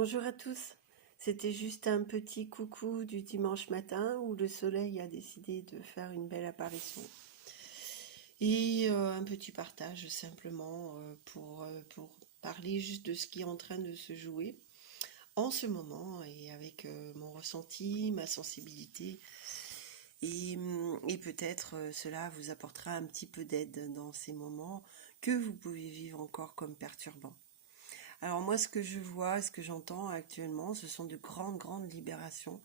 Bonjour à tous. C'était juste un petit coucou du dimanche matin où le soleil a décidé de faire une belle apparition. Et un petit partage simplement pour parler juste de ce qui est en train de se jouer en ce moment et avec mon ressenti, ma sensibilité. Et peut-être cela vous apportera un petit peu d'aide dans ces moments que vous pouvez vivre encore comme perturbants. Alors moi, ce que je vois, ce que j'entends actuellement, ce sont de grandes libérations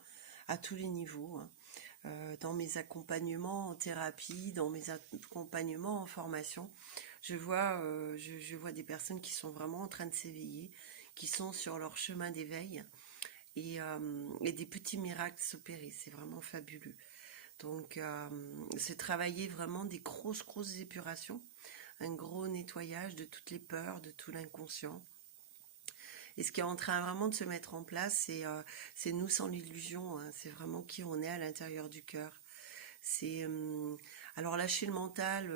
à tous les niveaux, hein. Dans mes accompagnements en thérapie, dans mes accompagnements en formation, je vois des personnes qui sont vraiment en train de s'éveiller, qui sont sur leur chemin d'éveil et des petits miracles s'opérer. C'est vraiment fabuleux. Donc, c'est travailler vraiment des grosses épurations, un gros nettoyage de toutes les peurs, de tout l'inconscient. Et ce qui est en train vraiment de se mettre en place, c'est nous sans l'illusion, hein. C'est vraiment qui on est à l'intérieur du cœur. C'est alors lâcher le mental,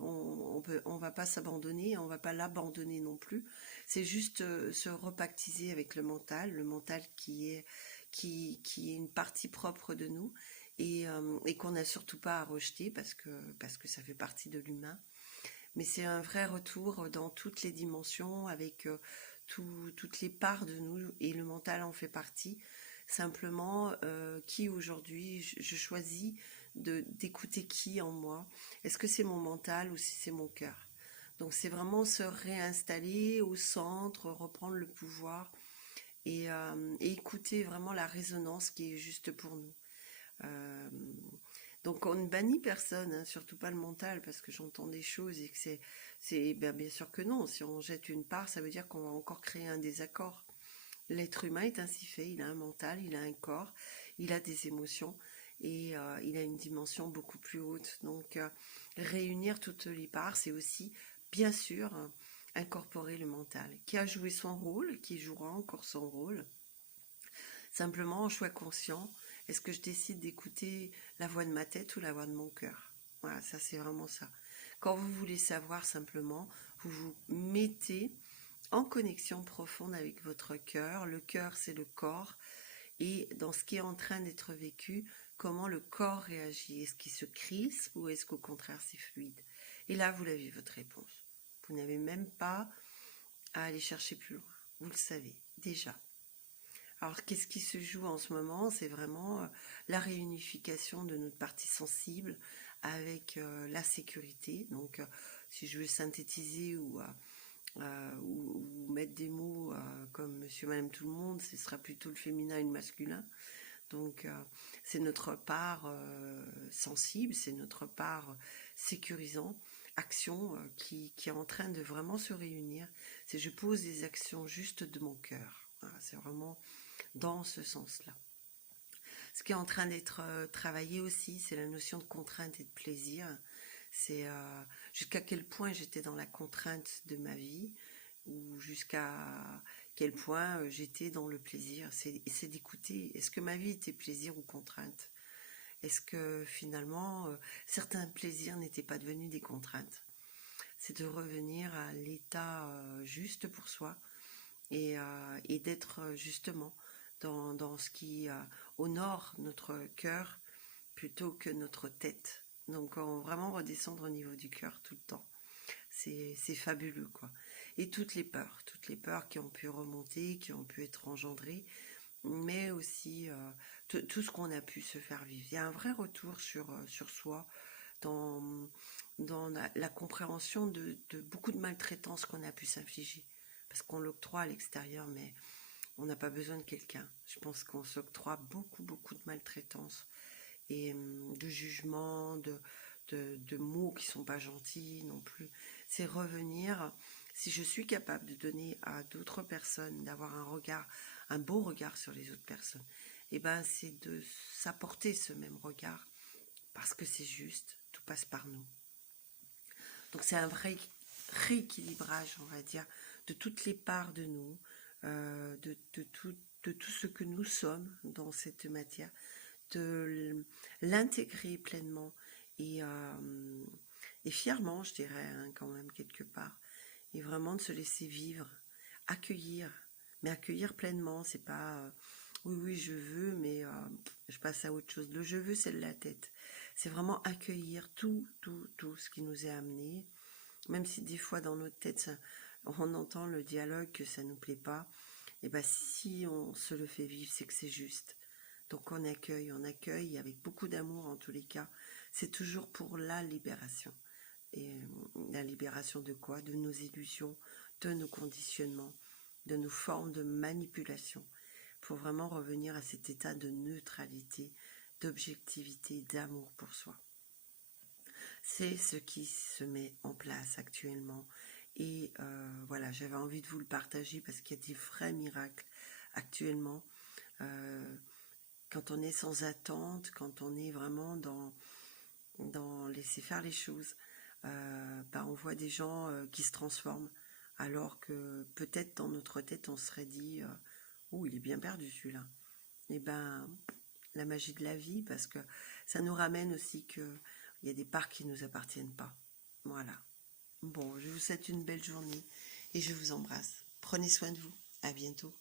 on va pas s'abandonner, on va pas l'abandonner non plus. C'est juste se repactiser avec le mental qui est une partie propre de nous et qu'on n'a surtout pas à rejeter parce que ça fait partie de l'humain. Mais c'est un vrai retour dans toutes les dimensions avec toutes les parts de nous et le mental en fait partie. Simplement, qui aujourd'hui je choisis d'écouter qui en moi. Est-ce que c'est mon mental ou si c'est mon cœur? Donc c'est vraiment se réinstaller au centre, reprendre le pouvoir et écouter vraiment la résonance qui est juste pour nous. Euh, donc on ne bannit personne, hein, surtout pas le mental, parce que j'entends des choses et que bien sûr que non. Si on jette une part, ça veut dire qu'on va encore créer un désaccord. L'être humain est ainsi fait, il a un mental, il a un corps, il a des émotions et il a une dimension beaucoup plus haute. Donc réunir toutes les parts, c'est aussi, bien sûr, incorporer le mental, qui a joué son rôle, qui jouera encore son rôle. Simplement, en choix conscient, est-ce que je décide d'écouter la voix de ma tête ou la voix de mon cœur? Voilà, ça c'est vraiment ça. Quand vous voulez savoir simplement, vous vous mettez en connexion profonde avec votre cœur. Le cœur, c'est le corps. Et dans ce qui est en train d'être vécu, comment le corps réagit? Est-ce qu'il se crispe ou est-ce qu'au contraire c'est fluide? Et là, vous avez votre réponse. Vous n'avez même pas à aller chercher plus loin. Vous le savez déjà. Alors, qu'est-ce qui se joue en ce moment? C'est vraiment la réunification de notre partie sensible avec la sécurité. Donc, si je veux synthétiser ou mettre des mots comme monsieur, madame, tout le monde, ce sera plutôt le féminin et le masculin. Donc, c'est notre part sensible, c'est notre part sécurisant, action qui est en train de vraiment se réunir. C'est je pose des actions juste de mon cœur. Voilà, c'est vraiment dans ce sens-là. Ce qui est en train d'être travaillé aussi, c'est la notion de contrainte et de plaisir. C'est jusqu'à quel point j'étais dans la contrainte de ma vie ou jusqu'à quel point j'étais dans le plaisir. C'est d'écouter, est-ce que ma vie était plaisir ou contrainte? Est-ce que finalement certains plaisirs n'étaient pas devenus des contraintes? C'est de revenir à l'état juste pour soi et d'être justement dans ce qui honore notre cœur plutôt que notre tête. Donc vraiment redescendre au niveau du cœur tout le temps. C'est fabuleux quoi. Et toutes les peurs qui ont pu remonter, qui ont pu être engendrées, mais aussi tout ce qu'on a pu se faire vivre. Il y a un vrai retour sur soi dans, dans la compréhension de beaucoup de maltraitance qu'on a pu s'infliger. Parce qu'on l'octroie à l'extérieur, mais on n'a pas besoin de quelqu'un. Je pense qu'on s'octroie beaucoup de maltraitance et de jugements, de mots qui sont pas gentils non plus. C'est revenir, si je suis capable de donner à d'autres personnes, d'avoir un beau regard sur les autres personnes, et ben c'est de s'apporter ce même regard parce que c'est juste, tout passe par nous. Donc c'est un vrai rééquilibrage, on va dire, de toutes les parts de nous, de tout ce que nous sommes dans cette matière, de l'intégrer pleinement et fièrement, je dirais, hein, quand même, quelque part, et vraiment de se laisser vivre, accueillir, Mais accueillir pleinement, c'est pas oui, oui, je veux, mais je passe à autre chose. Le je veux, c'est de la tête. C'est vraiment accueillir tout ce qui nous est amené, même si des fois dans notre tête, on entend le dialogue que ça nous plaît pas. Et ben si on se le fait vivre, c'est que c'est juste. Donc on accueille avec beaucoup d'amour en tous les cas. C'est toujours pour la libération. Et la libération de quoi? De nos illusions, de nos conditionnements, de nos formes de manipulation. Pour vraiment revenir à cet état de neutralité, d'objectivité, d'amour pour soi. C'est ce qui se met en place actuellement. Et voilà, j'avais envie de vous le partager parce qu'il y a des vrais miracles actuellement. Quand on est sans attente, quand on est vraiment dans laisser faire les choses, on voit des gens qui se transforment, alors que peut-être dans notre tête on serait dit oh, il est bien perdu celui-là. Et ben la magie de la vie, parce que ça nous ramène aussi que il y a des parts qui ne nous appartiennent pas. Voilà. Bon, je vous souhaite une belle journée et je vous embrasse. Prenez soin de vous. À bientôt.